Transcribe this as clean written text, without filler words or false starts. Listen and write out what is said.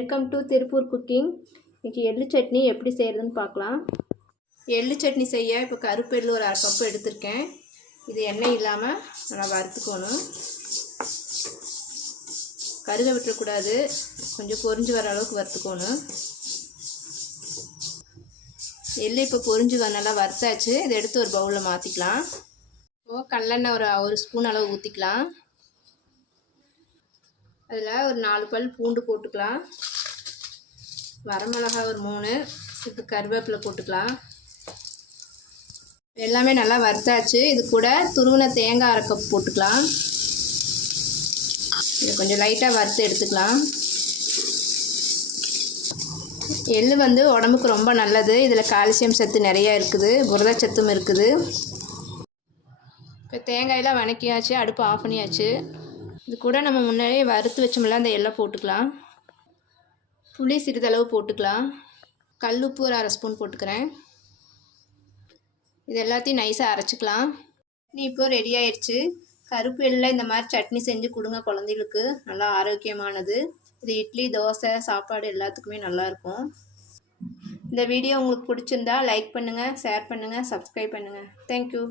Welcome to Tiruppur cooking. இன்றைக்கி எள்ளு சட்னி எப்படி செய்கிறதுன்னு பார்க்கலாம். எள்ளு சட்னி செய்ய இப்போ கருப்பு எள்ளு ஒரு 1/2 கப்பு எடுத்திருக்கேன். இது எண்ணெய் இல்லாமல் நல்லா வறுத்துக்கணும். கருக விட்டுறக்கூடாது, கொஞ்சம் பொரிஞ்சு வர அளவுக்கு வறுத்துக்கணும். எள்ளு இப்போ பொரிஞ்சு நல்லா வறுத்தாச்சு. இதை எடுத்து ஒரு பவுலில் மாற்றிக்கலாம். இப்போது கடலெண்ணெய் ஒரு ஸ்பூன் அளவு ஊற்றிக்கலாம். அதில் ஒரு 4 பல் பூண்டு போட்டுக்கலாம். வரமிளகாய் ஒரு 3, இப்போ கருவேப்பிலை போட்டுக்கலாம். எல்லாமே நல்லா வறுத்தாச்சு. இது கூட துருவின தேங்காய் 1/2 கப் போட்டுக்கலாம். இது கொஞ்சம் லைட்டாக வறுத்து எடுத்துக்கலாம். எள்ளு உடம்புக்கு ரொம்ப நல்லது. இதில் கால்சியம் சத்து நிறையா இருக்குது, புரதச்சத்தும் இருக்குது. இப்போ தேங்காயெல்லாம் வணக்கியாச்சு, அடுப்பு ஆஃப் பண்ணியாச்சு. இது கூட நம்ம முன்னாடியே வறுத்து வச்சோம்ல அந்த எள்ளை போட்டுக்கலாம். புளி சிறிதளவு போட்டுக்கலாம். கல்லுப்பு ஒரு 1/2 ஸ்பூன் போட்டுக்கிறேன். இது எல்லாத்தையும் நைஸாக அரைச்சிக்கலாம். இப்போ ரெடி ஆயிடுச்சு. கருப்பு எள்ளில் இந்த மாதிரி சட்னி செஞ்சு கொடுங்க குழந்தைகளுக்கு, நல்லா ஆரோக்கியமானது. இது இட்லி, தோசை, சாப்பாடு எல்லாத்துக்குமே நல்லாயிருக்கும். இந்த வீடியோ உங்களுக்கு பிடிச்சிருந்தா லைக் பண்ணுங்கள், ஷேர் பண்ணுங்கள், சப்ஸ்கிரைப் பண்ணுங்கள். தேங்க்யூ.